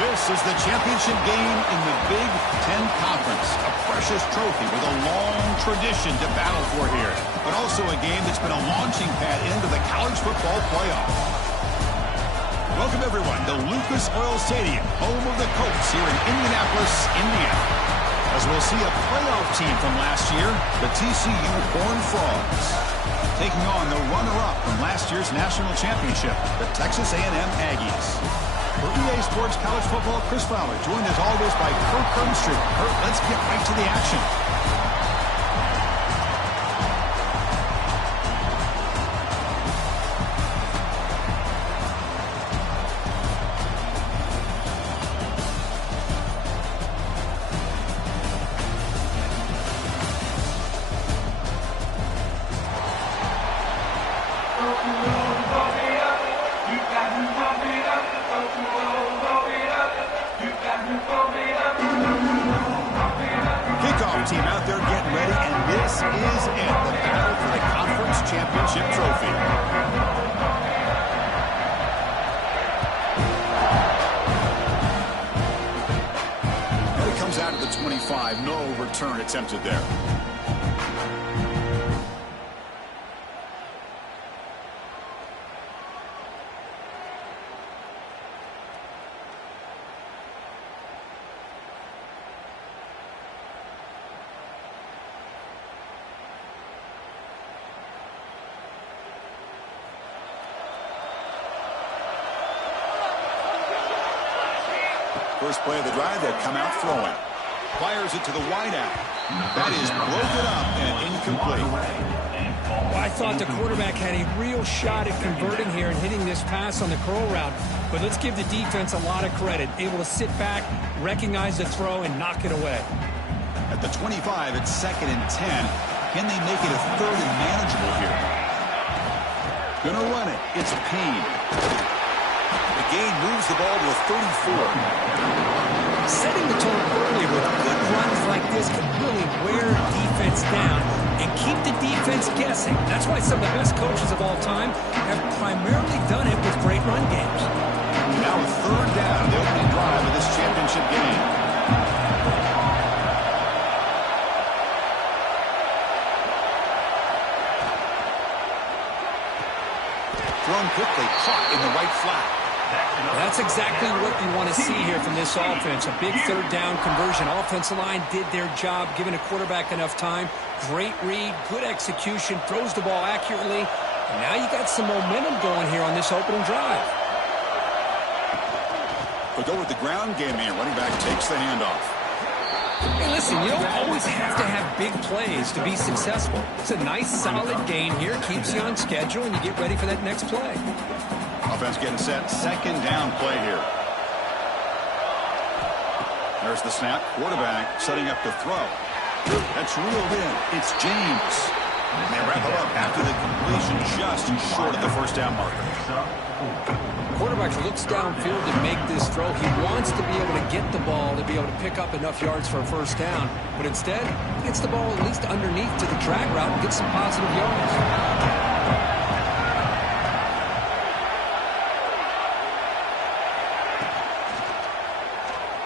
This is the championship game in the Big Ten Conference. A precious trophy with a long tradition to battle for here. But also a game that's been a launching pad into the college football playoff. Welcome, everyone, to Lucas Oil Stadium, home of the Colts here in Indianapolis, Indiana. As we'll see a playoff team from last year, the TCU Horned Frogs, taking on the runner-up from last year's national championship, the Texas A&M Aggies. For EA Sports College Football, Chris Fowler, joined as always by Kurt Krumstreet. Kurt, let's get right to the action. Team out there getting ready, and this is it, the battle for the conference championship trophy. And it comes out of the 25, no return attempted there. First play of the drive, they'll come out throwing. Fires it to the wideout. That is broken up and incomplete. Well, I thought the quarterback had a real shot at converting here and hitting this pass on the curl route. But let's give the defense a lot of credit. Able to sit back, recognize the throw, and knock it away. At the 25, it's 2nd and 10. Can they make it a 3rd and manageable here? Gonna run it. It's Payne. The gain moves the ball to a 34. Setting the tone early with good runs like this can really wear defense down and keep the defense guessing. That's why some of the best coaches of all time have primarily done it with great run games. Now a 3rd down, the opening drive of this championship game. Thrown quickly, caught in the right flat. That's exactly what you want to see here from this offense. A big 3rd down conversion. Offensive line did their job, giving a quarterback enough time. Great read, good execution, throws the ball accurately. And now you got some momentum going here on this opening drive. We'll go with the ground game here. Running back takes the handoff. Hey, listen, you don't always have to have big plays to be successful. It's a nice, solid gain here. Keeps you on schedule, and you get ready for that next play. Offense getting set. 2nd down play here. There's the snap. Quarterback setting up the throw. That's reeled in. It's James. And they wrap it up after the completion, just short of the 1st down marker. Quarterback looks downfield to make this throw. He wants to be able to get the ball to be able to pick up enough yards for a 1st down. But instead, he gets the ball at least underneath to the drag route and gets some positive yards.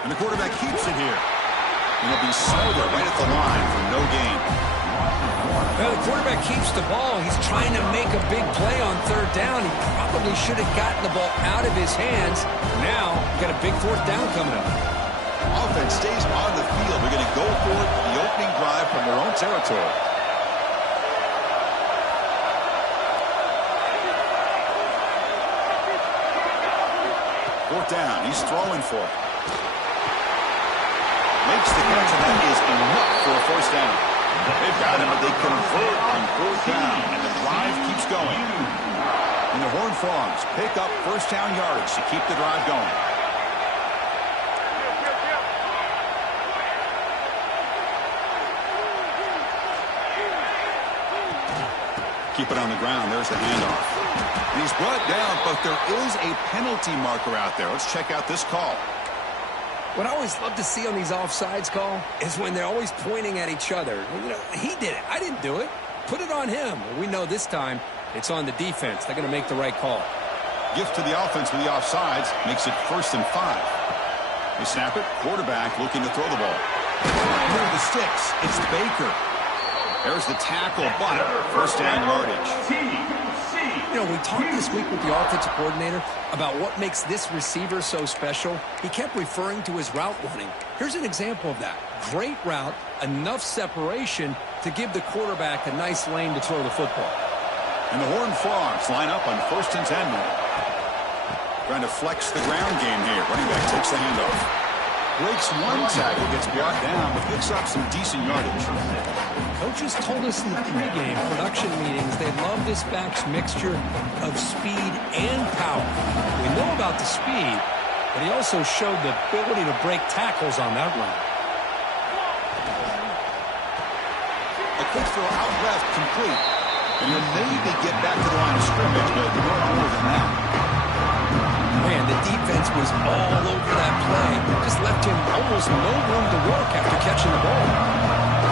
And the quarterback keeps it here. And he'll be slowed right at the line for no gain. Well, the quarterback keeps the ball. He's trying to make a big play on 3rd down. He probably should have gotten the ball out of his hands. Now, we've got a big 4th down coming up. Offense stays on the field. They're going to go for it the opening drive from their own territory. Fourth down. He's throwing for it. Makes the catch, and that is enough for a 1st down. They've got him, but they convert on 4th down, and the drive keeps going. And the Horned Frogs pick up 1st down yards to keep the drive going. Keep it on the ground. There's the handoff. And he's brought down, but there is a penalty marker out there. Let's check out this call. What I always love to see on these offsides call is when they're always pointing at each other. You know, he did it. I didn't do it. Put it on him. We know this time it's on the defense. They're going to make the right call. Gift to the offense with the offsides makes it 1st and 5. They snap it. Quarterback looking to throw the ball. Here are the sticks. It's Baker. There's the tackle, but first down yardage. You know, we talked this week with the offensive coordinator about what makes this receiver so special. He kept referring to his route running. Here's an example of that. Great route, enough separation to give the quarterback a nice lane to throw the football. And the Horned Frogs line up on 1st and 10 now. Trying to flex the ground game here. Running back takes the handoff. Breaks one tackle, gets brought down, but picks up some decent yardage. Coaches told us in the pregame production meetings they love this back's mixture of speed and power. We know about the speed, but he also showed the ability to break tackles on that run. A quick throw out left, complete. And he'll maybe get back to the line of scrimmage, but no more than that. Man, the defense was all over that play. Just left him almost no room to work after catching the ball.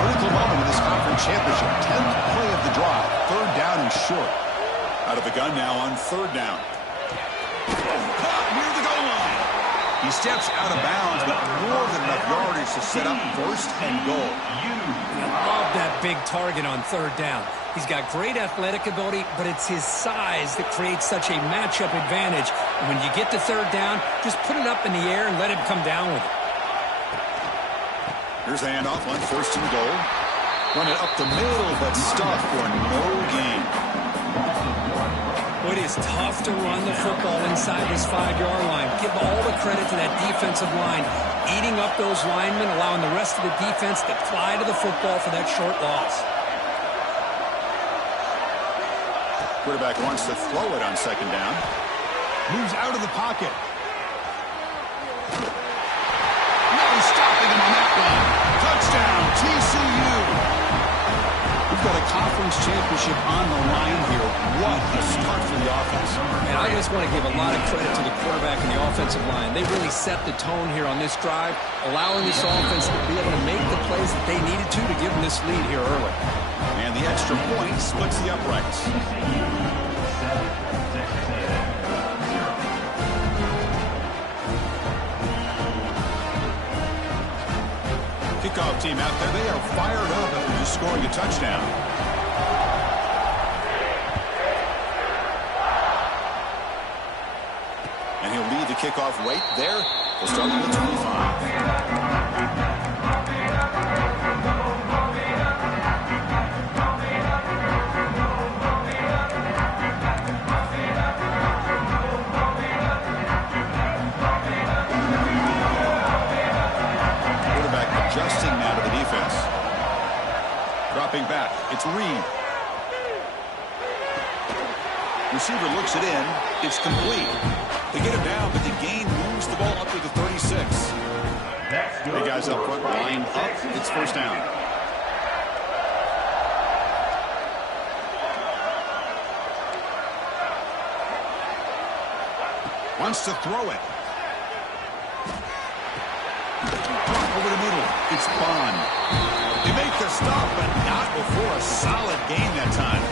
Critical moment in this conference championship. 10th play of the drive. 3rd down and short. Out of the gun now on 3rd down. Caught near the goal line. He steps out of bounds, but more than enough yardage to set up 1st and goal. I love that big target on 3rd down. He's got great athletic ability, but it's his size that creates such a matchup advantage. And when you get to 3rd down, just put it up in the air and let him come down with it. Here's the handoff on 1st and goal. Run it up the middle, but stuffed for no gain. It is tough to run the football inside this 5-yard line. Give all the credit to that defensive line, eating up those linemen, allowing the rest of the defense to fly to the football for that short loss. Quarterback wants to throw it on 2nd down. Moves out of the pocket. No stopping him on that one. Touchdown, TCU. We've got a conference championship on the line here. What a start for the offense. And I just want to give a lot of credit to the quarterback and the offensive line. They really set the tone here on this drive, allowing this offense to be able to make the plays that they needed to give them this lead here early. And the extra point splits the uprights. Kickoff team out there, they are fired up after just scoring a touchdown. And he'll lead the kickoff right there. We'll start with the 25. Adjusting now to the defense. Dropping back. It's Reed. Receiver looks it in. It's complete. They get him down, but the gain moves the ball up to the 36. Big guys up front, line up. It's 1st down. Wants to throw it. Over the middle. It's Bond. They make the stop, but not before a solid gain that time.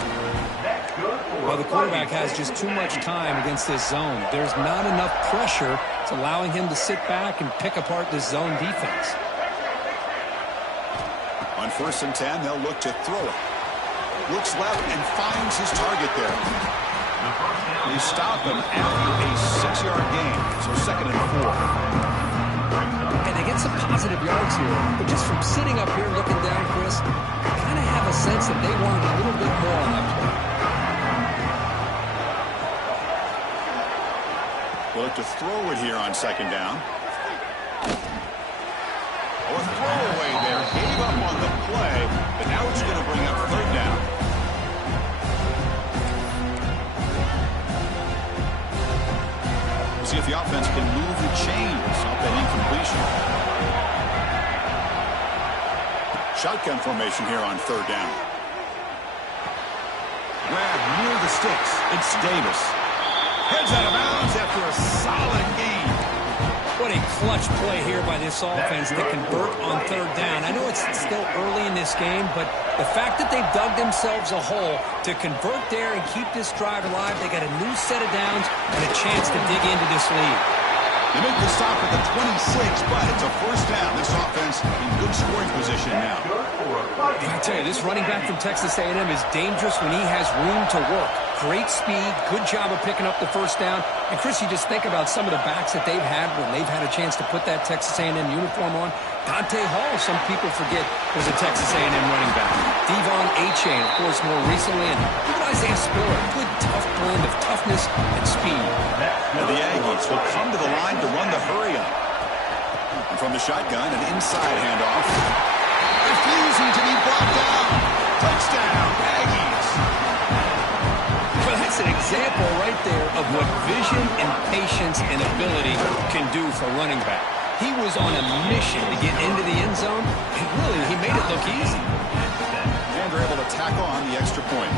Well, the quarterback has just too much time against this zone. There's not enough pressure. It's allowing him to sit back and pick apart this zone defense. On 1st and 10, they'll look to throw it. Looks left and finds his target there. They stop him after a 6-yard gain, so 2nd and 4. And they get some positive yards here, but just from sitting up here looking down, Chris, I kind of have a sense that they wanted a little bit more on that play. We'll look to throw it here on 2nd down. Oh, a throwaway there. Gave up on the play, but now it's going to bring up 3rd down. See if the offense can move the chains off that incompletion. Shotgun formation here on 3rd down. Grab near the sticks. It's Davis. Heads out of bounds after a solid gain. What a clutch play here by this offense to convert on 3rd down. I know it's still early in this game, but the fact that they've dug themselves a hole to convert there and keep this drive alive, they got a new set of downs and a chance to dig into this lead. They make the stop at the 26, but it's a first down. This offense in good scoring position now. I tell you, this running back from Texas A&M is dangerous when he has room to work. Great speed, good job of picking up the first down. And, Chris, you just think about some of the backs that they've had when they've had a chance to put that Texas A&M uniform on. Dante Hall, some people forget, was a Texas A&M running back. Devon Achane, of course, more recently. And even Isaiah Spiller, good, tough blend of toughness and speed. Now the Aggies will come to the line to run the hurry-up. And from the shotgun, an inside handoff. Refusing to be brought down. Touchdown, Aggies. Well, that's an example right there of what vision and patience and ability can do for a running back. He was on a mission to get into the end zone, and really, he made it look easy. And they're able to tack on the extra point.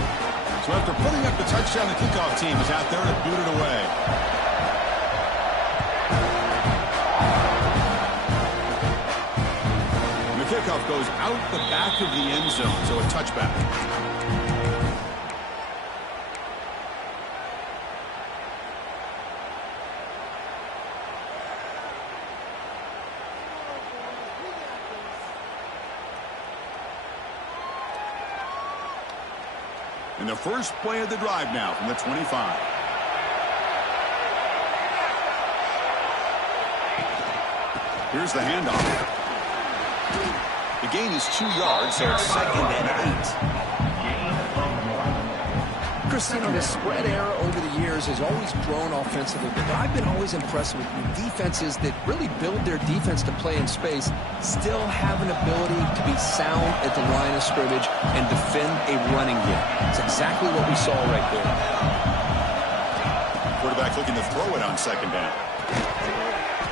So after putting up the touchdown, the kickoff team is out there to boot it away. And the kickoff goes out the back of the end zone, so a touchback. And the first play of the drive now from the 25. Here's the handoff. The gain is 2 yards, so it's 2nd and 8. Chris, you know, the spread era over the years has always grown offensively, but I've been always impressed with defenses that really build their defense to play in space, still have an ability to be sound at the line of scrimmage and defend a running game. It's exactly what we saw right there. Quarterback looking to throw it on 2nd down.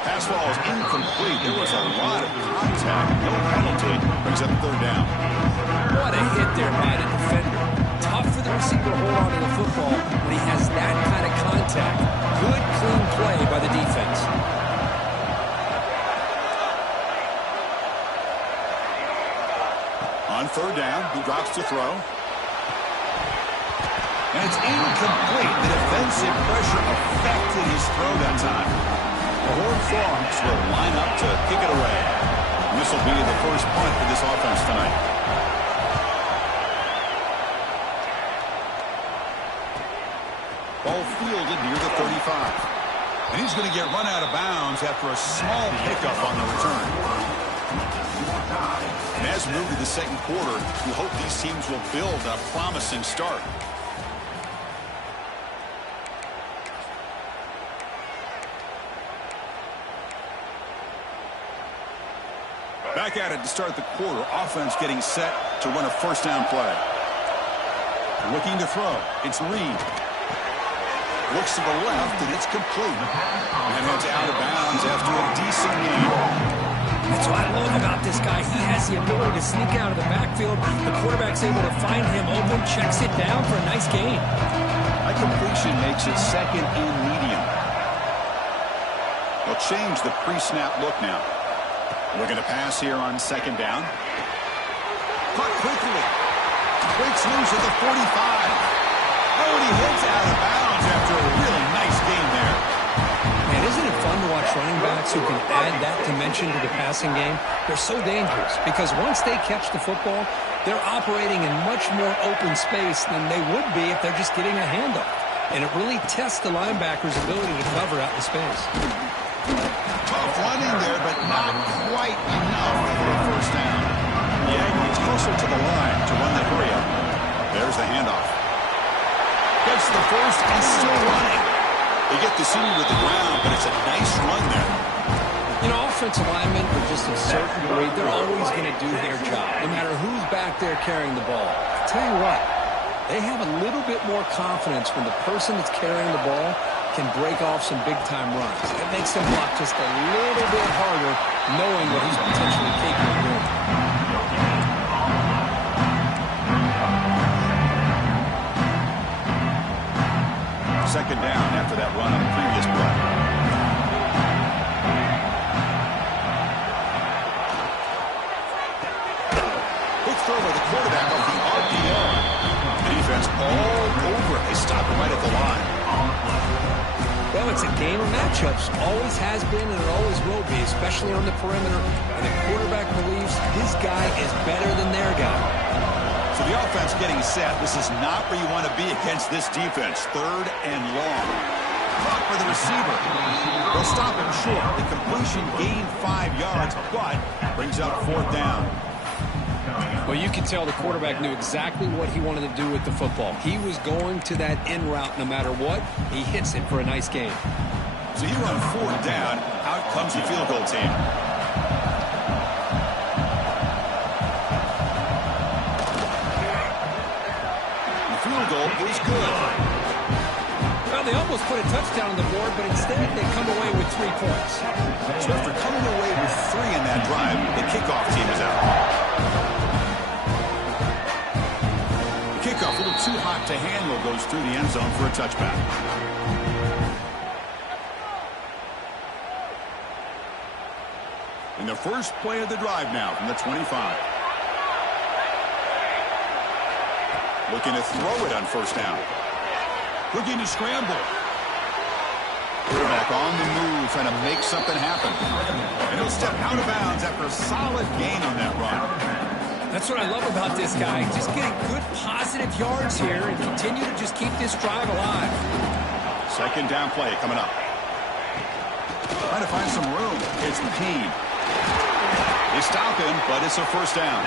Pass ball is incomplete. There was a lot of contact. No penalty. Brings up 3rd down. What a hit there by the defender. Tough for the receiver to hold on to the football when he has that kind of contact. Good, clean play by the defense. On 3rd down, he drops to throw. And it's incomplete. The defensive pressure affected his throw that time. The Horned Frogs will line up to kick it away. This will be the first punt for this offense tonight. Ball fielded near the 35. And he's going to get run out of bounds after a small pickup on the return. And as we move to the 2nd quarter, we hope these teams will build a promising start. Back at it to start the quarter. Offense getting set to run a first down play. Looking to throw. It's Reed. Looks to the left, and it's complete. And heads out of bounds after a decent game. That's what I love about this guy. He has the ability to sneak out of the backfield. The quarterback's able to find him open, checks it down for a nice gain. That completion makes it 2nd and medium. They'll change the pre-snap look now. Looking to pass here on 2nd down. Caught quickly. Breaks loose at the 45. Oh, and he heads out of bounds after a really nice game there. Man, isn't it fun to watch running backs who can add that dimension to the passing game? They're so dangerous because once they catch the football, they're operating in much more open space than they would be if they're just getting a handoff. And it really tests the linebacker's ability to cover out in space. Tough running there, but not quite enough for a first down. The Aggies closer to the line to run the hurry-up. There's the handoff. Gets the first and still running. They get the senior to the ground, but it's a nice run there. You know, offensive linemen are just a certain breed. They're always going to do their job, no matter who's back there carrying the ball. I tell you what, they have a little bit more confidence when the person that's carrying the ball can break off some big-time runs. It makes them block just a little bit harder, knowing what he's potentially capable of doing. 2nd down after that run on the previous play. Quick throw by the quarterback off the RPO. The defense all over it. They stop it right at the line. Well, it's a game of matchups. Always has been and it always will be, especially on the perimeter. And the quarterback believes his guy is better than their guy. So the offense getting set. This is not where you want to be against this defense. 3rd and long. Caught for the receiver. They'll stop him short. The completion gained 5 yards, but brings up 4th down. Well, you can tell the quarterback knew exactly what he wanted to do with the football. He was going to that in route no matter what. He hits it for a nice gain. So here on 4th down, out comes the field goal team. The field goal is good. Well, they almost put a touchdown on the board, but instead they come away with 3 points. So after coming away with 3 in that drive, the kickoff team is out. Kickoff, a little too hot to handle, goes through the end zone for a touchback. In the first play of the drive now from the 25. Looking to throw it on 1st down. Looking to scramble. Quarterback on the move, trying to make something happen. And he'll step out of bounds after a solid gain on that run. That's what I love about this guy. Just getting good positive yards here and continue to just keep this drive alive. 2nd down play coming up. Trying to find some room. It's Peen. They stop him, but it's a 1st down.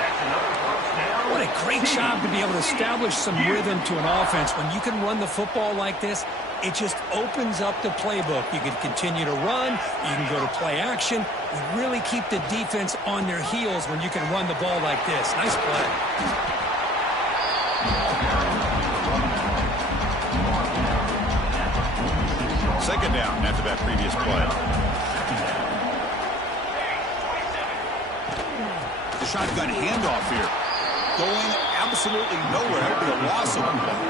What a great job to be able to establish some rhythm to an offense. When you can run the football like this, it just opens up the playbook. You can continue to run. You can go to play action. You really keep the defense on their heels when you can run the ball like this. Nice play. Second down after that previous play. The shotgun handoff here. Going absolutely nowhere. That would be a loss of a play.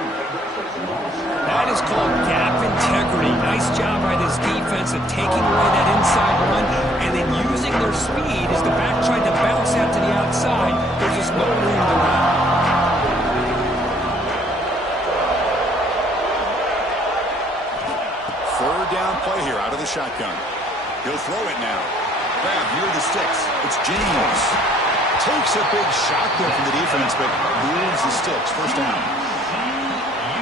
That is called gap integrity. Nice job by this defense of taking away that inside run and then using their speed as the back tried to bounce out to the outside. There's just no room to run. 3rd down play here out of the shotgun. He'll throw it now. Grab near the sticks. It's James. Takes a big shot there from the defense, but moves the sticks. 1st down.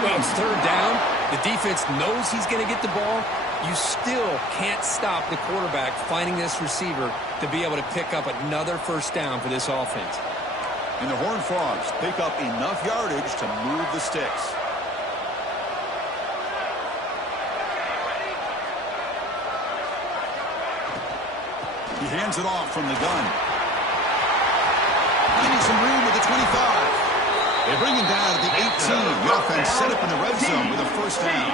Well, it's 3rd down. The defense knows he's going to get the ball. You still can't stop the quarterback finding this receiver to be able to pick up another 1st down for this offense. And the Horned Frogs pick up enough yardage to move the sticks. He hands it off from the gun. Finding some room at the 25. They bring him down at the 18. The offense set up in the red zone with a 1st down.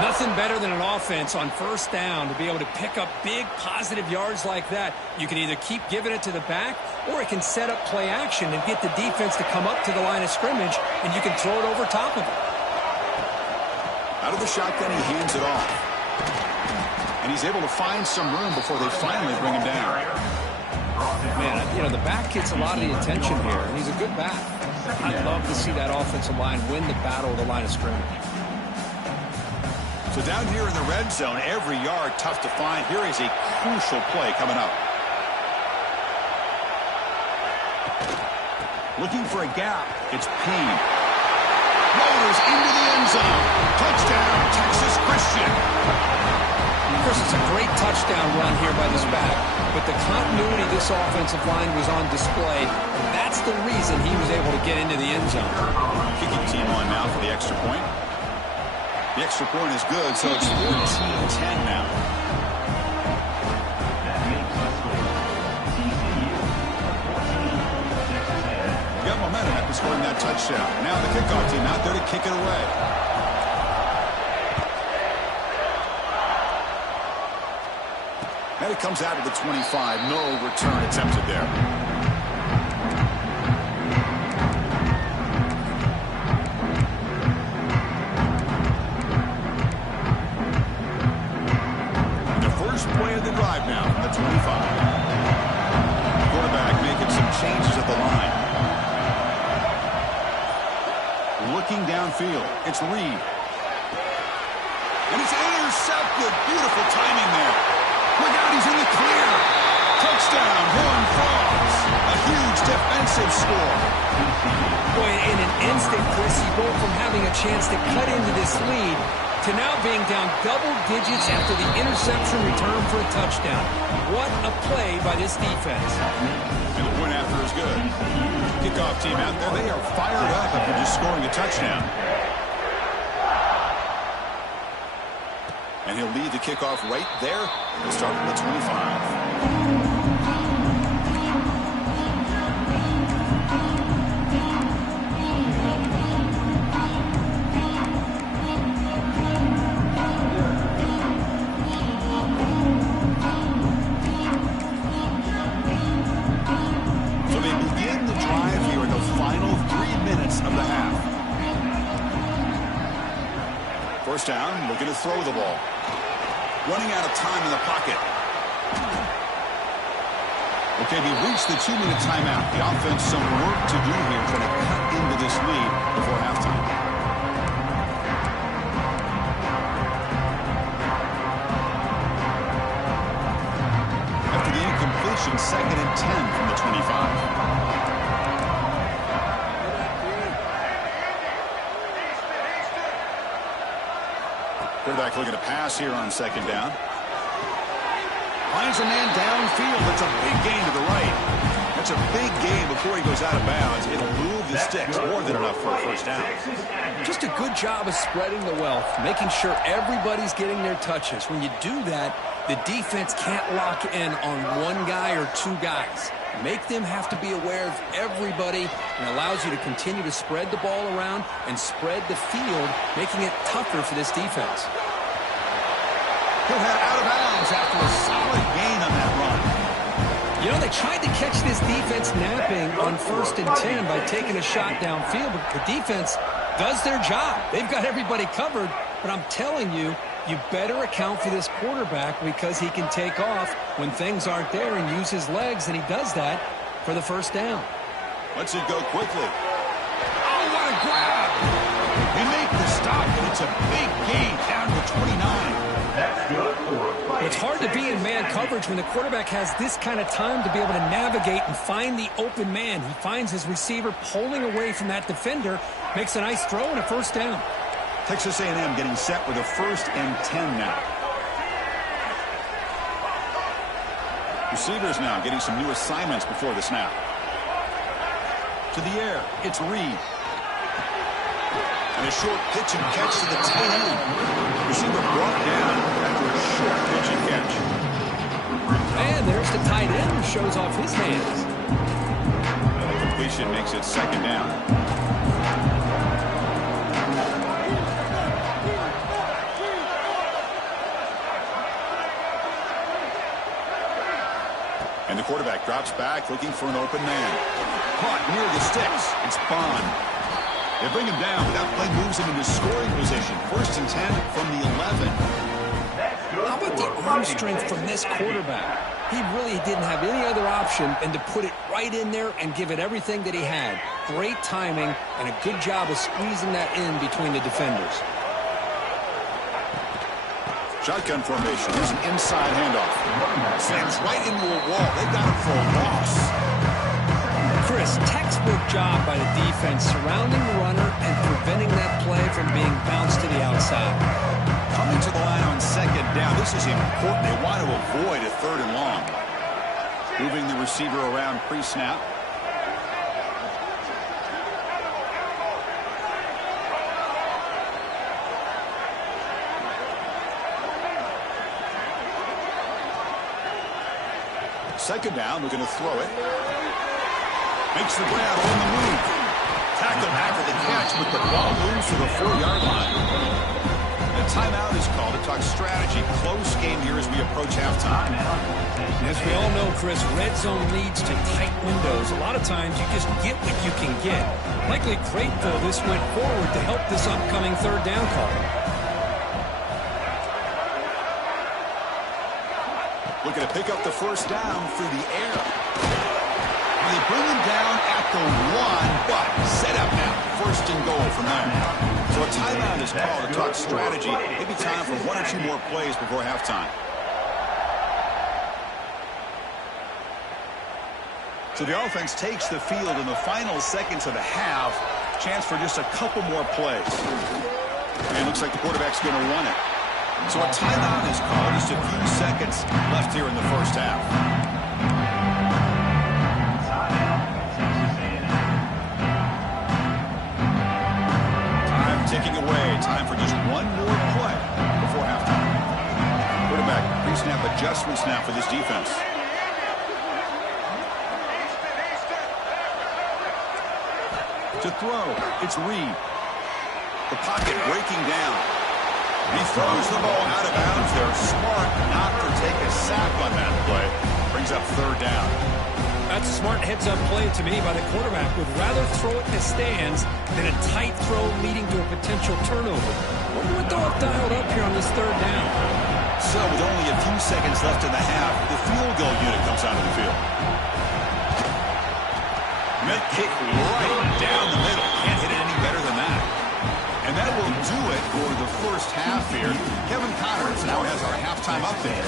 Nothing better than an offense on 1st down to be able to pick up big positive yards like that. You can either keep giving it to the back or it can set up play action and get the defense to come up to the line of scrimmage and you can throw it over top of it. Out of the shotgun, he hands it off. And he's able to find some room before they finally bring him down. Man, you know, the back gets a lot of the attention here, and he's a good back. I'd love to see that offensive line win the battle of the line of scrimmage. So down here in the red zone, every yard tough to find. Here is a crucial play coming up. Looking for a gap. It's Peen. Motors into the end zone. Touchdown, Texas Christian. Of course, it's a great touchdown run here by this back, but the continuity of this offensive line was on display. That's the reason he was able to get into the end zone. Kicking team on now for the extra point. The extra point is good, so it's 14-10 now. Got momentum after scoring that touchdown. Now the kickoff team out there to kick it away. And it comes out of the 25. No return attempted there. And the first play of the drive now from the 25. Quarterback making some changes at the line. Looking downfield. It's Reed. And it's intercepted. intercepted. Beautiful timing there. Look out, he's in the clear. Touchdown, Horned Frogs. A huge defensive score. Boy, in an instant, Chris, you go from having a chance to cut into this lead to now being down double digits after the interception return for a touchdown. What a play by this defense. And the point after is good. Kickoff team out there, they are fired up after just scoring a touchdown. And he'll lead the kickoff right there. He'll start from the 25. First down, looking to throw the ball. Running out of time in the pocket. Okay, we reached the 2-minute timeout. The offense some work to do here trying to cut into this lead before halftime. After the incompletion, 2nd and 10 from the 25. Quarterback looking to pass here on 2nd down. Finds a man downfield. That's a big gain to the right. That's a big gain before he goes out of bounds. It'll move the sticks. More than enough for a first down. Just a good job of spreading the wealth, making sure everybody's getting their touches. When you do that, the defense can't lock in on one guy or two guys. Make them have to be aware of everybody, and allows you to continue to spread the ball around and spread the field, making it tougher for this defense. He'll head out of bounds after a solid gain on that run. You know, they tried to catch this defense napping on 1st and 10 by taking a shot downfield, but the defense does their job. They've got everybody covered, but I'm telling you, you better account for this quarterback because he can take off when things aren't there and use his legs, and he does that for the first down. Lets it go quickly. Oh, what a grab! They make the stop, and it's a big gain down to 29. It's hard to be in man coverage when the quarterback has this kind of time to be able to navigate and find the open man. He finds his receiver pulling away from that defender, makes a nice throw and a first down. Texas A&M getting set with a 1st and 10 now. Receivers now getting some new assignments before the snap. To the air, it's Reed. And a short pitch and catch to the tight end. Receiver brought down after a short pitch and catch. And there's the tight end who shows off his hands. And the completion makes it 2nd down. And the quarterback drops back, looking for an open man. Caught near the sticks. It's Bond. They bring him down, but that play moves him into scoring position. 1st and 10 from the 11. How about the arm strength from this quarterback? He really didn't have any other option than to put it right in there and give it everything that he had. Great timing and a good job of squeezing that in between the defenders. Shotgun formation. Here's an inside handoff. Slams right into a wall. They've got him for a loss. Chris, textbook job by the defense surrounding the runner and preventing that play from being bounced to the outside. Coming to the line on 2nd down. This is important. They want to avoid a 3rd and long. Moving the receiver around pre-snap. Second down, looking to throw it. Makes the grab on the move. Tackled after the catch, but the ball moves to the 4-yard line. A timeout is called to talk strategy. Close game here as we approach halftime. As we all know, Chris, red zone leads to tight windows. A lot of times you just get what you can get. Likely grateful this went forward to help this upcoming 3rd down call. Looking to pick up the first down through the air. And they bring him down at the 1, but set up now. 1st and goal from there. So So a timeout is called to talk strategy. Maybe time for one or two more plays before halftime. So the offense takes the field in the final seconds of the half. Chance for just a couple more plays. And it looks like the quarterback's going to run it. So a timeout is called. Just a few seconds left here in the first half. Time ticking away. Time for just one more play before halftime. Quarterback pre-snap adjustments now for this defense. To throw, it's Reed. The pocket breaking down. He throws the ball out of bounds. They're smart not to take a sack on that play. Brings up third down. That's a smart heads-up play to me by the quarterback. Would rather throw it in the stands than a tight throw leading to a potential turnover. Wonder what they'll have dialed up here on this third down. So with only a few seconds left in the half, the field goal unit comes out of the field. Mid kick right down the middle. Can't hit it any better than that. And that will do it for the first half here. Kevin Connors now has our halftime update.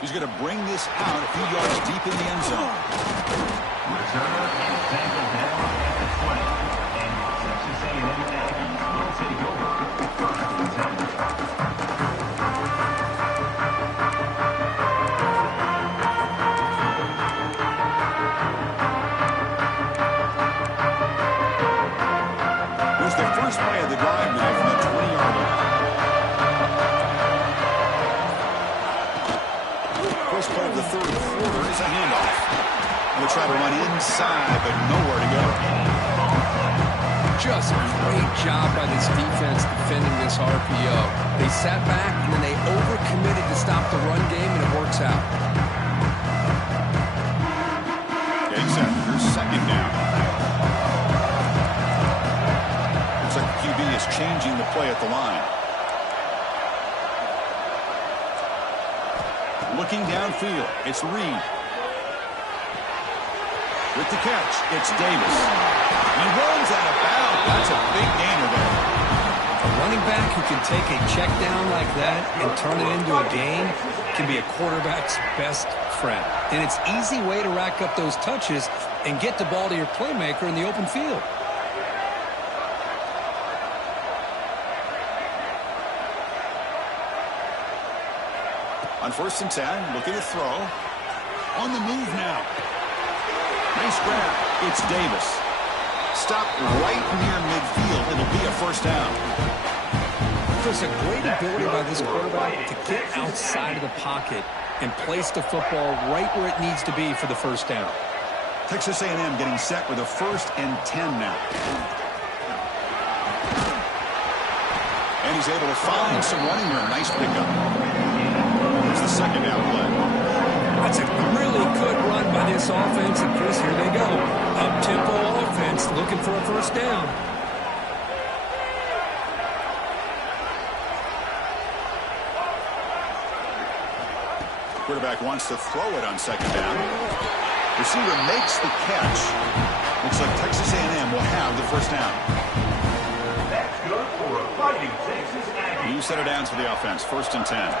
He's going to bring this out a few yards deep in the end zone. Returner and single down at the 20. And Texas A&M Aggies will take over first and 10. Here's the first play of the drive now from the 20-yard line. First play of the third quarter is a handoff. They'll try to run inside, but nowhere to go. Just a great job by this defense defending this RPO. They sat back, and then they overcommitted to stop the run game, and it works out. Getting set. Here's second down. Looks like the QB is changing the play at the line. Looking downfield, it's Reed. With the catch, it's Davis. He runs out of bounds. That's a big gainer there. A running back who can take a check down like that and turn it into a gain can be a quarterback's best friend. And it's an easy way to rack up those touches and get the ball to your playmaker in the open field. On 1st and 10, looking to throw. On the move now. Nice grab. It's Davis. Stopped right near midfield. It'll be a first down. There's a great ability by this quarterback to get outside of the pocket and place the football right where it needs to be for the first down. Texas A&M getting set with a 1st and 10 now. And he's able to find some running room. Nice pickup. Here's the second down play. That's a really good run by this offense. And Chris, here they go. Up-tempo offense looking for a first down. Quarterback wants to throw it on second down. Receiver makes the catch. Looks like Texas A&M will have the first down. That's good for a fighting Texas Aggies. New set of downs for the offense. 1st and 10.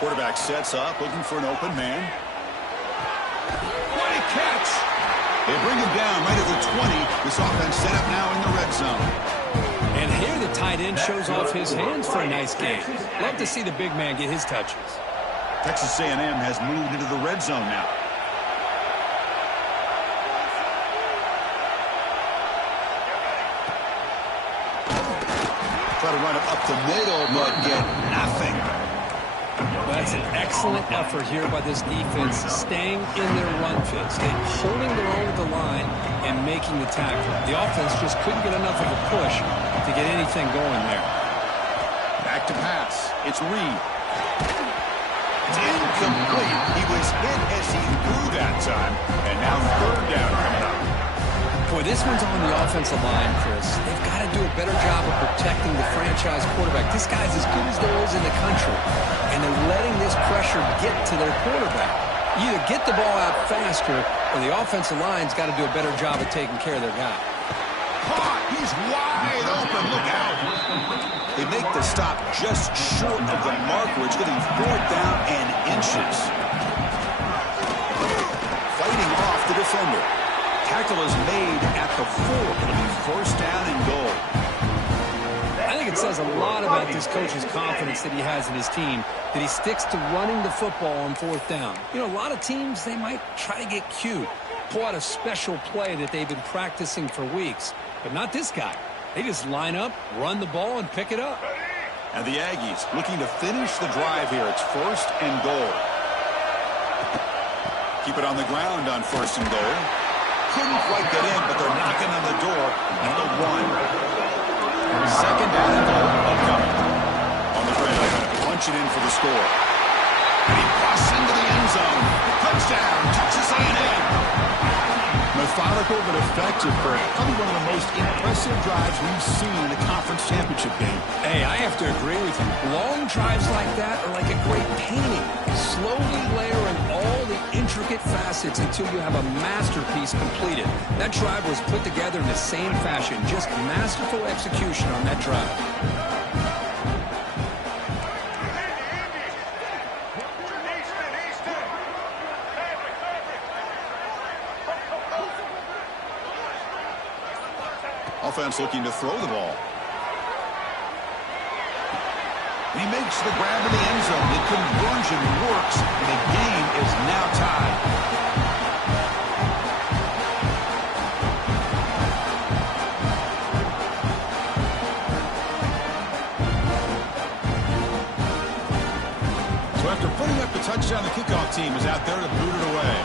Quarterback sets up, looking for an open man. What a catch! They bring him down right at the 20. This offense set up now in the red zone. And here the tight end shows off his hands for a nice game. Love to see the big man get his touches. Texas A&M has moved into the red zone now. Try to run it up the middle, but get nothing. Well, that's an excellent effort here by this defense, staying in their run fits, holding their own at the line and making the tackle. The offense just couldn't get enough of a push to get anything going there. Back to pass. It's Reed. It's incomplete. He was hit as he threw that time, and now third down coming up. Boy, this one's on the offensive line, Chris. They've got to do a better job of protecting the franchise quarterback. This guy's as good as there is in the country, and they're letting this pressure get to their quarterback. Either get the ball out faster, or the offensive line's got to do a better job of taking care of their guy. Caught! He's wide open. Look out! They make the stop just short of the marker. It's getting fourth down and inches. Fighting off the defender. Tackle is made at the 4. It'll be first down and goal. I think it says a lot about this coach's confidence that he has in his team, that he sticks to running the football on fourth down. You know, a lot of teams, they might try to get cute, pull out a special play that they've been practicing for weeks, but not this guy. They just line up, run the ball, and pick it up. And the Aggies looking to finish the drive here. It's first and goal. Keep it on the ground on first and goal. Couldn't quite get in, but they're knocking on the door at the 1. Second down and goal upcoming. On the ground, punch it in for the score. And he busts into the end zone. Touchdown, Texas A&M. Methodical but effective, Kurt. Probably one of the most impressive drives we've seen in a conference championship game. Hey, I have to agree with you. Long drives like that are like a great painting. Slowly layering all the intricate facets until you have a masterpiece completed. That drive was put together in the same fashion. Just masterful execution on that drive. Offense looking to throw the ball. He makes the grab in the end zone. The conversion works. The game is now tied. So after putting up the touchdown, the kickoff team is out there to boot it away.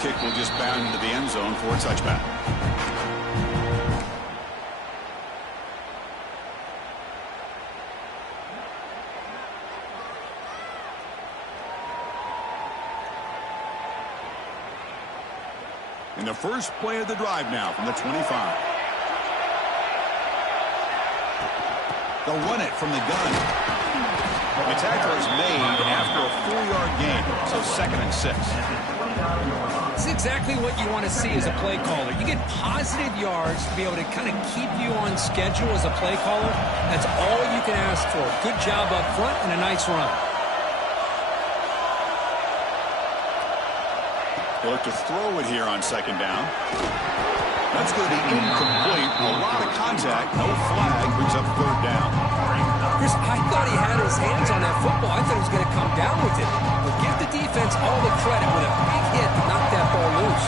Kick will just bound into the end zone for a touchback. In the first play of the drive now from the 25. They'll run it from the gun. The tackle is made after a 4-yard gain, so 2nd and 6. It's exactly what you want to see as a play caller. You get positive yards to be able to kind of keep you on schedule as a play caller. That's all you can ask for. Good job up front and a nice run. They look to throw it here on 2nd down. That's going to be incomplete. A lot of contact. No flag. Brings up 3rd down. Chris, I thought he had his hands on that football. I thought he was going to come down with it. But give the defense all the credit with a big hit to knock that ball loose.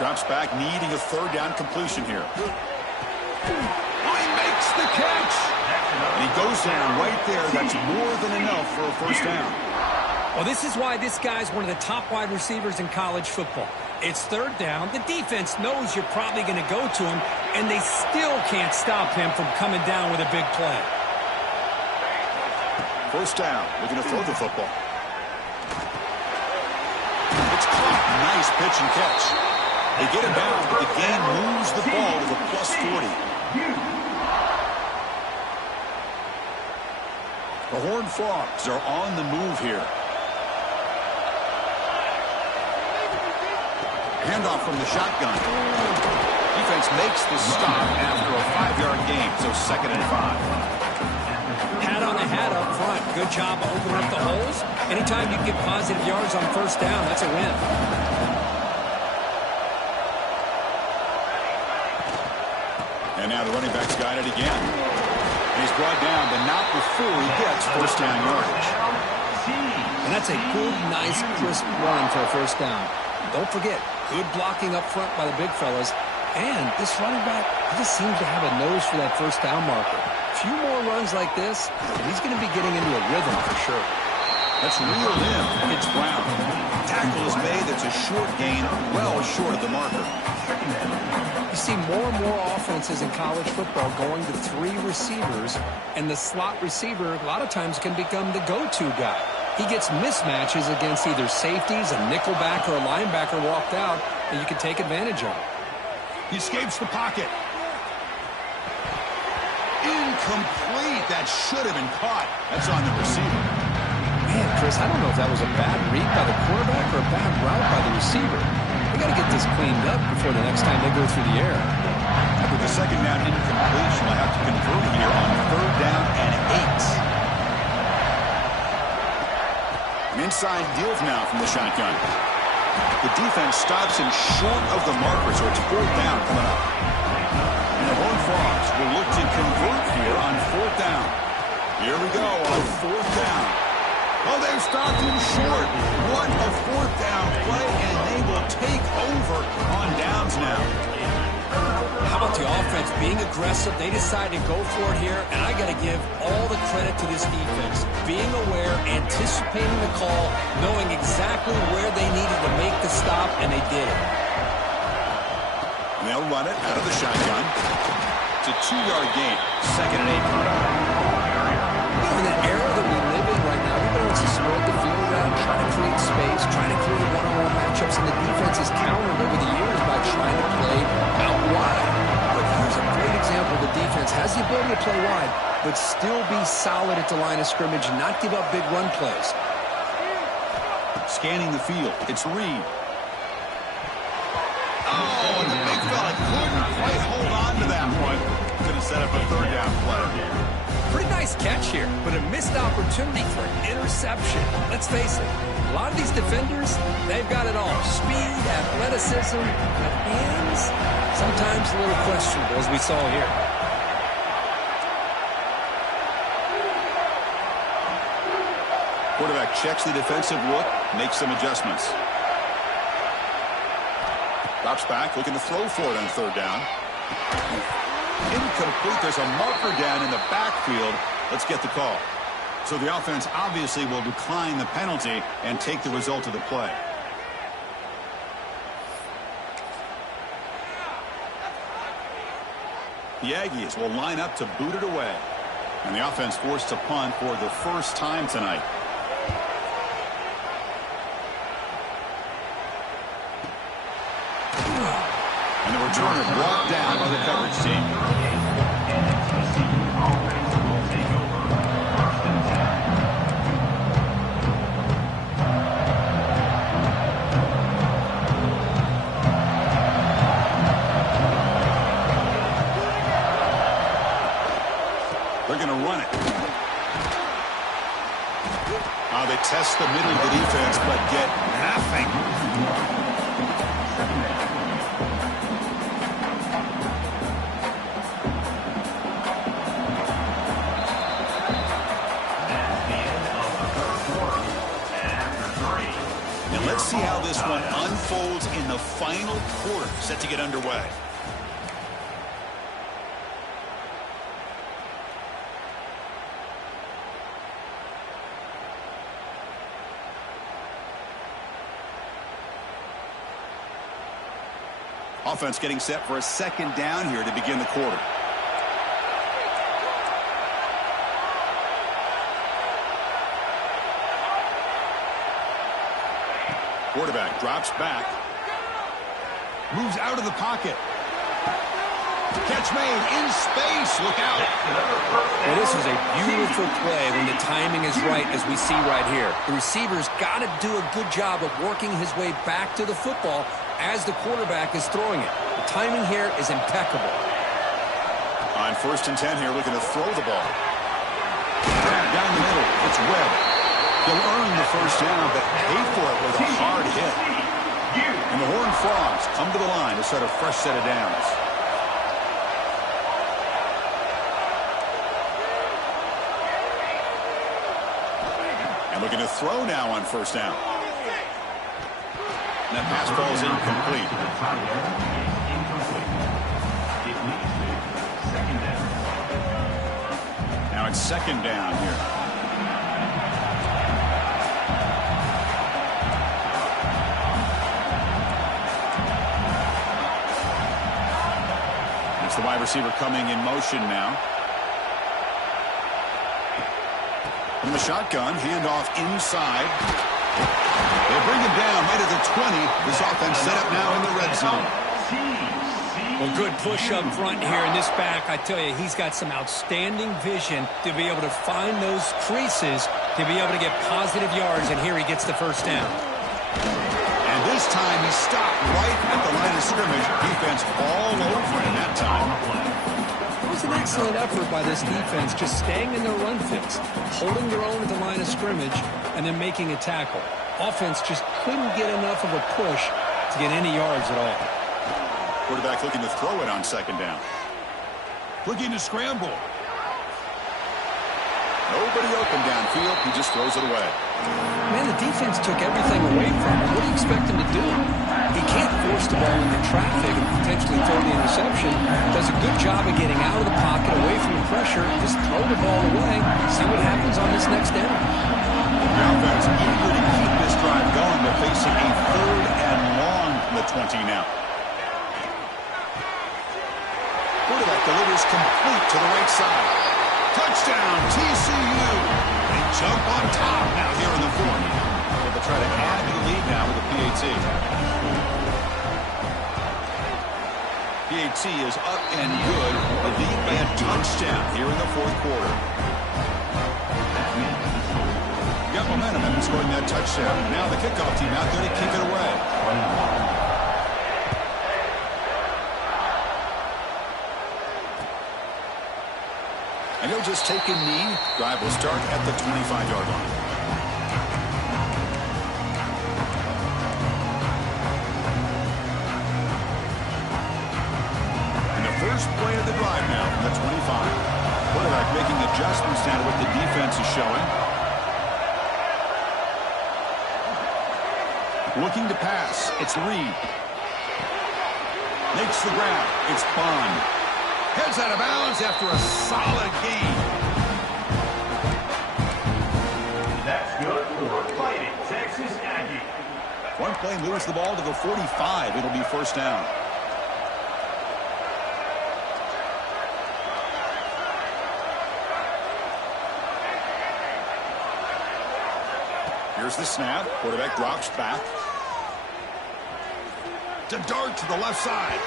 Drops back, needing a 3rd down completion here. Oh, he makes the catch. And he goes down right there. That's more than enough for a 1st down. Well, this is why this guy's one of the top wide receivers in college football. It's 3rd down. The defense knows you're probably going to go to him, and they still can't stop him from coming down with a big play. 1st down. Looking to throw the football. It's caught. Nice pitch and catch. They get him down, but the game moves the ball to the +40. The Horned Frogs are on the move here. Handoff from the shotgun. Defense makes the stop after a 5-yard gain, so 2nd and 5. Hat on a hat up front. Good job of opening up the holes. Anytime you can get positive yards on 1st down, that's a win. And now the running back's got it again. And he's brought down, but not before he gets 1st down yardage. And that's a good, nice, crisp run for a first down. Don't forget, good blocking up front by the big fellas. And this running back, he just seems to have a nose for that first down marker. A few more runs like this, and he's going to be getting into a rhythm for sure. That's reeled in. It's Brown. Tackle is made. That's a short gain, well short of the marker. You see more and more offenses in college football going to 3 receivers, and the slot receiver a lot of times can become the go-to guy. He gets mismatches against either safeties, a nickelback, or a linebacker walked out, and you can take advantage of it. He escapes the pocket. Incomplete. That should have been caught. That's on the receiver. Man, Chris, I don't know if that was a bad read by the quarterback or a bad route by the receiver. They got to get this cleaned up before the next time they go through the air. After the second down incompletion, we'll have to convert here on 3rd down and 8. An inside give now from the shotgun. The defense stops him short of the marker, so it's 4th down coming up. And the Horned Frogs will look to convert here on 4th down. Here we go on 4th down. Oh, they've stopped him short. What a 4th down play, and they will take over on downs now. How about the offense being aggressive? They decide to go for it here, and I got to give all the credit to this defense. Being aware, anticipating the call, knowing exactly where they needed to make the stop, and they did it. And they'll run it out of the shotgun. It's a 2-yard gain, 2nd and 8. In the era that we live in right now, everybody wants to spread the field around, trying to create space, trying to create one-on-one matchups, and the defense has countered over the years by trying to play out wide. But here's a great example. The defense has the ability to play wide, but still be solid at the line of scrimmage and not give up big run plays. Scanning the field, it's Reed. Oh, and the big fella couldn't quite hold on to that one. Going to set up a 3rd down play. Pretty nice catch here, but a missed opportunity for an interception. Let's face it, a lot of these defenders, they've got it all. Speed, athleticism, but hands, sometimes a little questionable, as we saw here. Quarterback checks the defensive look, makes some adjustments. Drops back, looking to throw for it on 3rd down. Incomplete. There's a marker down in the backfield. Let's get the call. So the offense obviously will decline the penalty and take the result of the play. The Aggies will line up to boot it away. And the offense forced to punt for the first time tonight. And the returner brought down by the coverage team. They're going to run it. They test the middle of the defense, but get nothing. Let's see how this one unfolds in the final quarter, set to get underway. Offense getting set for a 2nd down here to begin the quarter. Quarterback drops back. Moves out of the pocket. Catch made in space. Look out. Well, this is a beautiful play when the timing is right, as we see right here. The receiver's got to do a good job of working his way back to the football as the quarterback is throwing it. The timing here is impeccable. On 1st and 10 here, looking to throw the ball. Down the middle, it's Webb. He'll earn the first down, but pay for it with a hard hit. And the Horned Frogs come to the line to set a fresh set of downs. And looking to throw now on first down. And that pass falls incomplete. The tight end is incomplete. It leads to second down. Now it's second down here. It's the wide receiver coming in motion now. From the shotgun, handoff inside. They bring him down right at the 20. This offense set up now in the red zone. Well, good push up front here, and this back, I tell you, he's got some outstanding vision to be able to find those creases, to be able to get positive yards, and here he gets the first down. And this time he stopped right at the line of scrimmage. Defense all over him that time. It was an excellent effort by this defense, just staying in their run fix, holding their own at the line of scrimmage, and then making a tackle. Offense just couldn't get enough of a push to get any yards at all. Quarterback looking to throw it on second down. Looking to scramble. Nobody open downfield. He just throws it away. Man, the defense took everything away from him. What do you expect him to do? He can't force the ball into traffic and potentially throw the interception. Does a good job of getting out of the pocket, away from the pressure. Just throw the ball away. See what happens on this next down. The offense eager to keep this drive going, but facing a third and long from the 20 now. Quarterback delivers complete to the right side. Touchdown, TCU. They jump on top now here in the fourth. They'll try to add to the lead now with a PAT. PAT is up and good. The lead by a touchdown here in the fourth quarter. Got momentum after scoring that touchdown. Now the kickoff team out there to kick it away. And he'll just take a knee. Drive will start at the 25-yard line. And the first play of the drive now from the 25. Quarterback making adjustments now to what the defense is showing. Looking to pass. It's Reed. Makes the grab. It's Bond. Heads out of bounds after a solid gain. That's good for Fighting Texas Aggie. One play moves the ball to the 45. It'll be first down. Here's the snap. Quarterback drops back. To dart to the left side.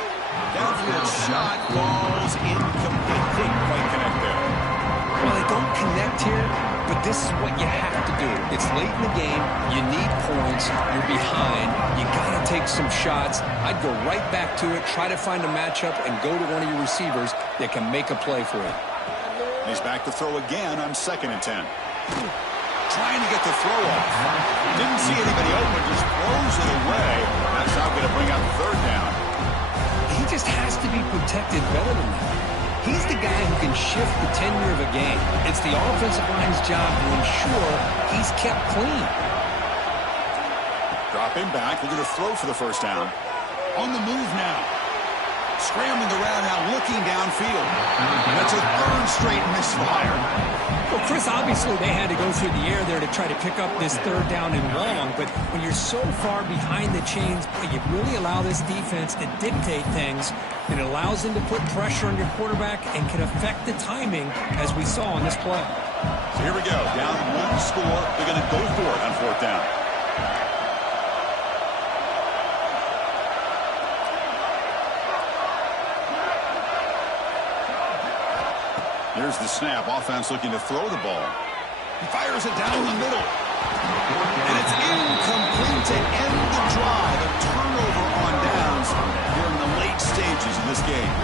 Downfield shot falls incomplete. Couldn't quite connect there. Well, they don't connect here, but this is what you have to do. It's late in the game. You need points. You're behind. You got to take some shots. I'd go right back to it, try to find a matchup, and go to one of your receivers that can make a play for you. He's back to throw again on 2nd and 10. Trying to get the throw off. Didn't see anybody open, just throws it away. That's not going to bring up third down. He just has to be protected better than that. He's the guy who can shift the tenure of a game. It's the offensive line's job to ensure he's kept clean. Drop him back. We're going to throw for the first down. On the move now. Scrambling around now, looking downfield. And that's a third straight misfire. Well, Chris, obviously they had to go through the air there to try to pick up this third down and long, but when you're so far behind the chains, you really allow this defense to dictate things. It allows them to put pressure on your quarterback and can affect the timing, as we saw on this play. So here we go. Down one score. They're going to go for it on fourth down. Here's the snap. Offense looking to throw the ball. He fires it down the middle. And it's incomplete to end the drive. A turnover on downs here in the late stages of this game.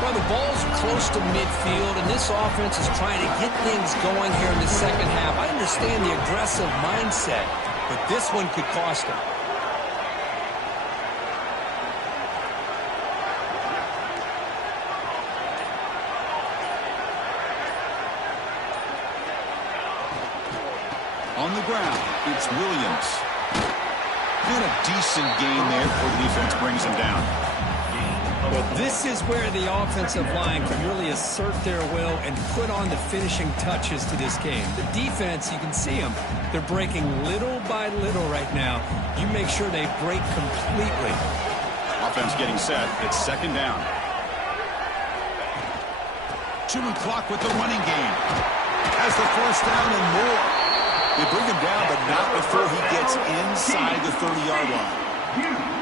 Well, the ball's close to midfield, and this offense is trying to get things going here in the second half. I understand the aggressive mindset, but this one could cost them. On the ground, it's Williams. And a decent gain there before the defense brings him down. Well, this is where the offensive line can really assert their will and put on the finishing touches to this game. The defense, you can see them. They're breaking little by little right now. You make sure they break completely. Offense getting set. It's second down. Chewing clock with the running game. Has the first down and more. They bring him down, but not before he gets inside the 30-yard line.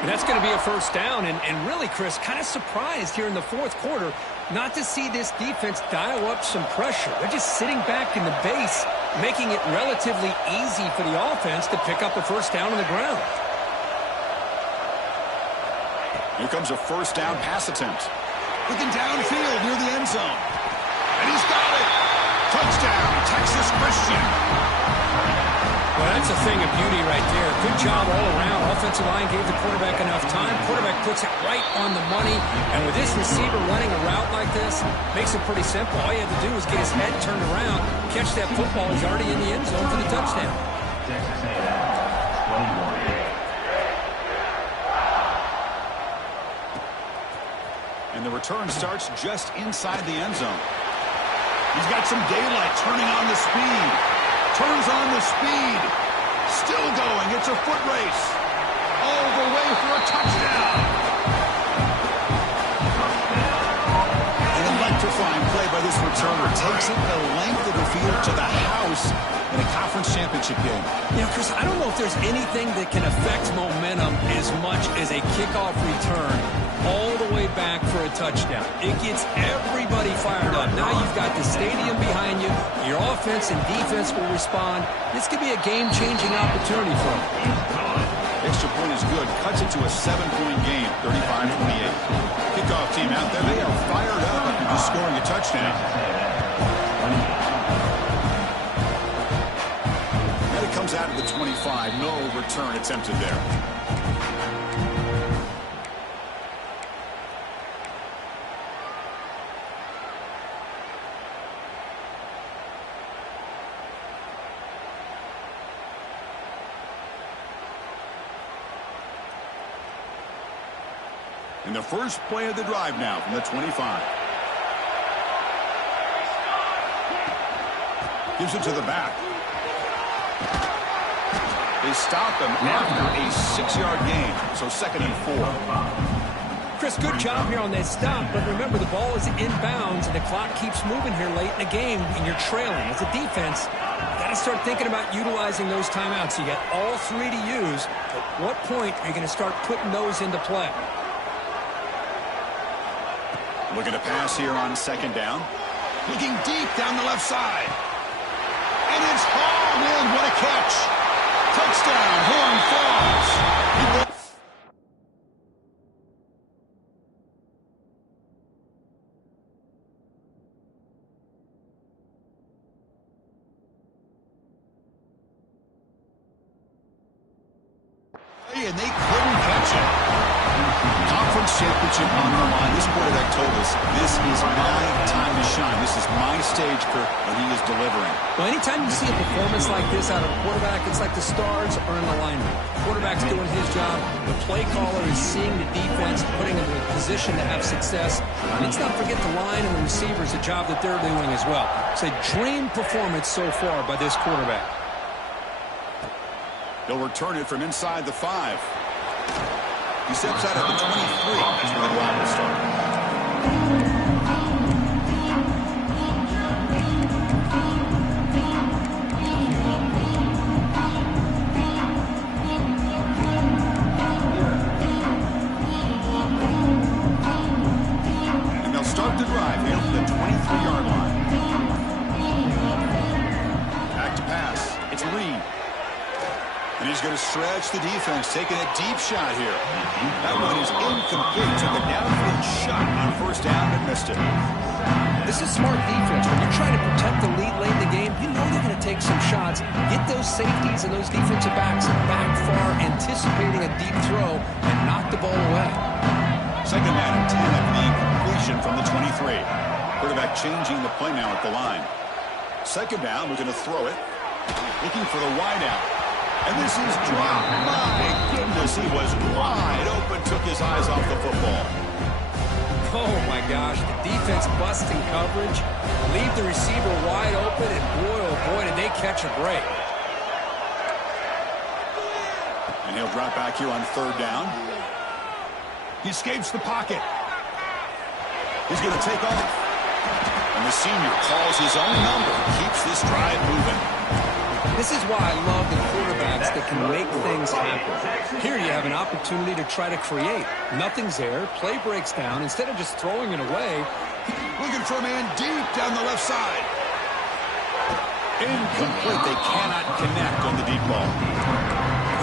And that's going to be a first down. And really, Chris, kind of surprised here in the fourth quarter not to see this defense dial up some pressure. They're just sitting back in the base, making it relatively easy for the offense to pick up a first down on the ground. Here comes a first down pass attempt. Looking downfield near the end zone. And he's got it. Touchdown, Texas Christian. Well, that's a thing of beauty right there. Good job all around. Offensive line gave the quarterback enough time. Quarterback puts it right on the money. And with this receiver running a route like this, makes it pretty simple. All you have to do is get his head turned around, catch that football. He's already in the end zone for the touchdown. Texas A&M, 21. And the return starts just inside the end zone. He's got some daylight, turning on the speed. Turns on the speed. Still going. It's a foot race. All the way for a touchdown. An electrifying play by this returner. Takes it the length of the field to the house in a conference championship game. You know, Chris, I don't know if there's anything that can affect momentum as much as a kickoff return all the way back for a touchdown. It gets everybody fired up. Now you've got the stadium behind you. Your offense and defense will respond. This could be a game-changing opportunity for them. Extra point is good. Cuts it to a 7-point game, 35-28. Kickoff team out there. They are fired up after just scoring a touchdown. And it comes out of the 25. No return attempted there. And the first play of the drive now from the 25. Gives it to the back. They stop him after a 6-yard gain. So 2nd and 4. Chris, good job here on that stop. But remember, the ball is inbounds, and the clock keeps moving here late in the game, and you're trailing. As a defense, you got to start thinking about utilizing those timeouts. You got all 3 to use. At what point are you going to start putting those into play? Looking to pass here on 2nd down. Looking deep down the left side. And it's hauled in. What a catch. Touchdown. Horn Frogs. And they couldn't catch it. Conference championship on the line. This quarterback told us, this is my time to shine. This is my stage, Kirk, and he is delivering. Well, anytime you see a performance like this out of a quarterback, it's like the stars are in alignment. The quarterback's doing his job. The play caller is seeing the defense, putting them in a position to have success. And let's not forget the line and the receivers, the job that they're doing as well. It's a dream performance so far by this quarterback. They'll return it from inside the 5. He steps out at the 23. That's where the drive will start. And they'll start the drive here from the 23-yard line. Back to pass. It's Reed. And he's going to stretch the defense, taking a deep shot here. That one is incomplete. Took a downfield shot on 1st down and missed it. This is smart defense. When you're trying to protect the lead late in the game, you know they're going to take some shots. Get those safeties and those defensive backs back far, anticipating a deep throw, and knock the ball away. 2nd down and 10 after the incompletion from the 23. Quarterback changing the play now at the line. 2nd down, we're going to throw it. Looking for the wideout. And this is dropped. My goodness, he was wide open. Took his eyes off the football. Oh, my gosh. The defense busting coverage. Leave the receiver wide open. And boy, oh, boy, did they catch a break. And he'll drop back here on 3rd down. He escapes the pocket. He's going to take off. And the senior calls his own number. Keeps this drive moving. This is why I love the quarterbacks that can make things happen. Here you have an opportunity to try to create. Nothing's there. Play breaks down. Instead of just throwing it away. Looking for a man deep down the left side. Incomplete. They cannot connect on the deep ball.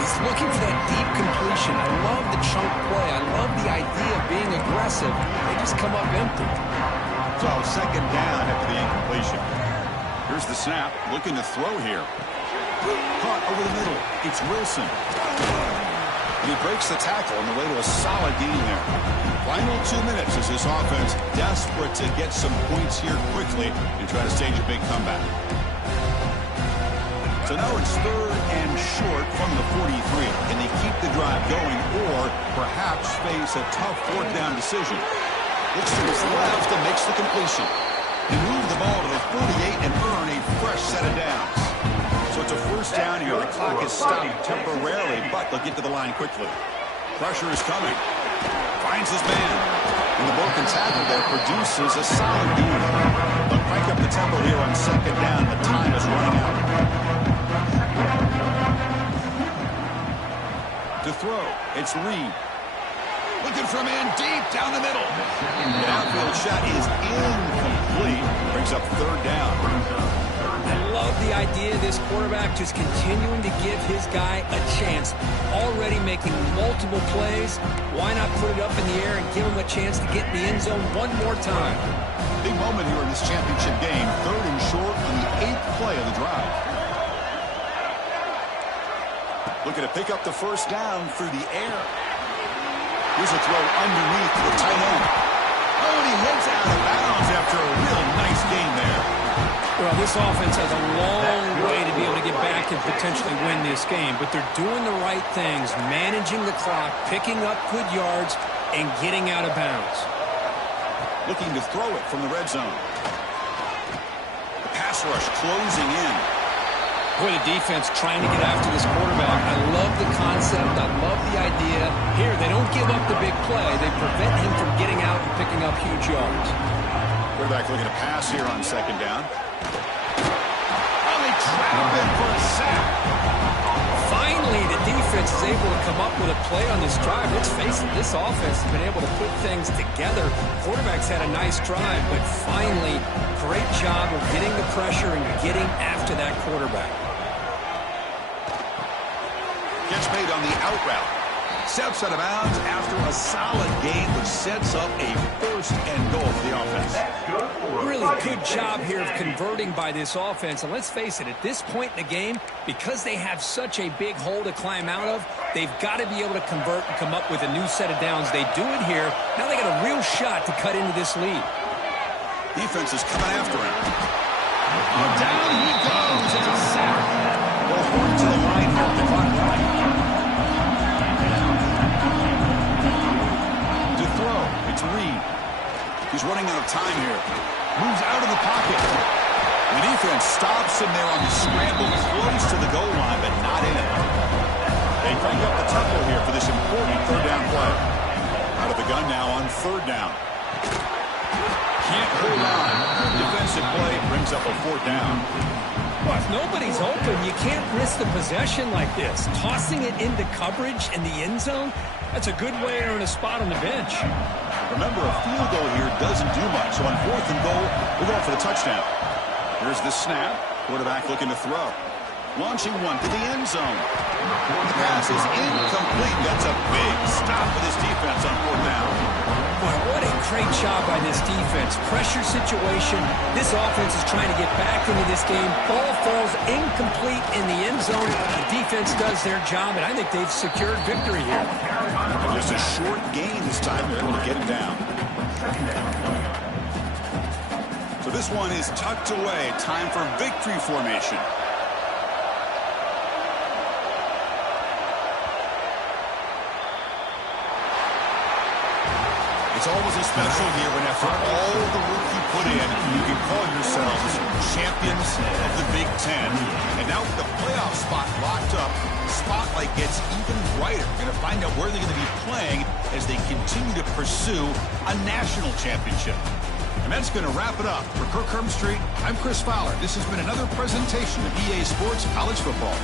He's looking for that deep completion. I love the chunk play. I love the idea of being aggressive. They just come up empty. So 2nd down after the incompletion. Here's the snap. Looking to throw here. Caught over the middle. It's Wilson. And he breaks the tackle on the way to a solid gain there. Final 2 minutes as this offense desperate to get some points here quickly and try to stage a big comeback. So now it's 3rd and short from the 43. Can they keep the drive going or perhaps face a tough 4th down decision? Looks to his left and makes the completion. They move the ball to the 48 and earn a fresh set of downs. So it's a 1st down here. The clock is stopped temporarily, but they'll get to the line quickly. Pressure is coming. Finds his man. And the broken tackle there produces a solid gain. They'll crank up the tempo here on 2nd down. The time is running out. To throw, it's Reed. Looking for a man deep down the middle. The outfield shot is incomplete. Brings up 3rd down. I love the idea of this quarterback just continuing to give his guy a chance. Already making multiple plays. Why not put it up in the air and give him a chance to get in the end zone one more time? Big moment here in this championship game. 3rd and short on the 8th play of the drive. Looking to pick up the 1st down through the air. Here's a throw underneath the tight end. Oh, and he heads out of bounds after a real nice gain there. Well, this offense has a long way to be able to get back and potentially win this game, but they're doing the right things, managing the clock, picking up good yards, and getting out of bounds. Looking to throw it from the red zone. The pass rush closing in. Boy, the defense trying to get after this quarterback. I love the concept. I love the idea. Here, they don't give up the big play. They prevent him from getting out and picking up huge yards. Quarterback looking to pass here on 2nd down. Oh, they trap him for a sack. Finally, the defense is able to come up with a play on this drive. Let's face it, this offense has been able to put things together. Quarterback's had a nice drive, but finally, great job of getting the pressure and getting after that quarterback. Catch made on the out route. Steps out of bounds after a solid gain, which sets up a 1st and goal for the offense. Really good job here of converting by this offense. And let's face it, at this point in the game, because they have such a big hole to climb out of, they've got to be able to convert and come up with a new set of downs. They do it here. Now they got a real shot to cut into this lead. Defense is coming after him. Oh, down he goes. It's a sack. Well, Horn to the line here. The clock running. To throw, it's Reed. He's running out of time here. Moves out of the pocket. The defense stops him there on the scramble, close to the goal line, but not in it. They crank up the tempo here for this important 3rd down play. Out of the gun now on 3rd down. Can't hold on. Defensive play brings up a 4th down. Well, if nobody's open, you can't risk the possession like this. Tossing it into coverage in the end zone, that's a good way to earn a spot on the bench. Remember, a field goal here doesn't do much. So on 4th and goal, we're going for the touchdown. Here's the snap. Quarterback looking to throw. Launching one to the end zone. The pass is incomplete. That's a big stop for this defense on 4th down. Boy, what a great job by this defense. Pressure situation. This offense is trying to get back into this game. Ball falls incomplete in the end zone. The defense does their job, and I think they've secured victory here. And just a short gain this time. They're able to get it down. So this one is tucked away. Time for victory formation. It's always a special year when after all the work you put in, you can call yourselves champions of the Big Ten. And now with the playoff spot locked up, the spotlight gets even brighter. We're going to find out where they're going to be playing as they continue to pursue a national championship. And that's going to wrap it up. For Kirk Hermstreet, I'm Chris Fowler. This has been another presentation of EA Sports College Football.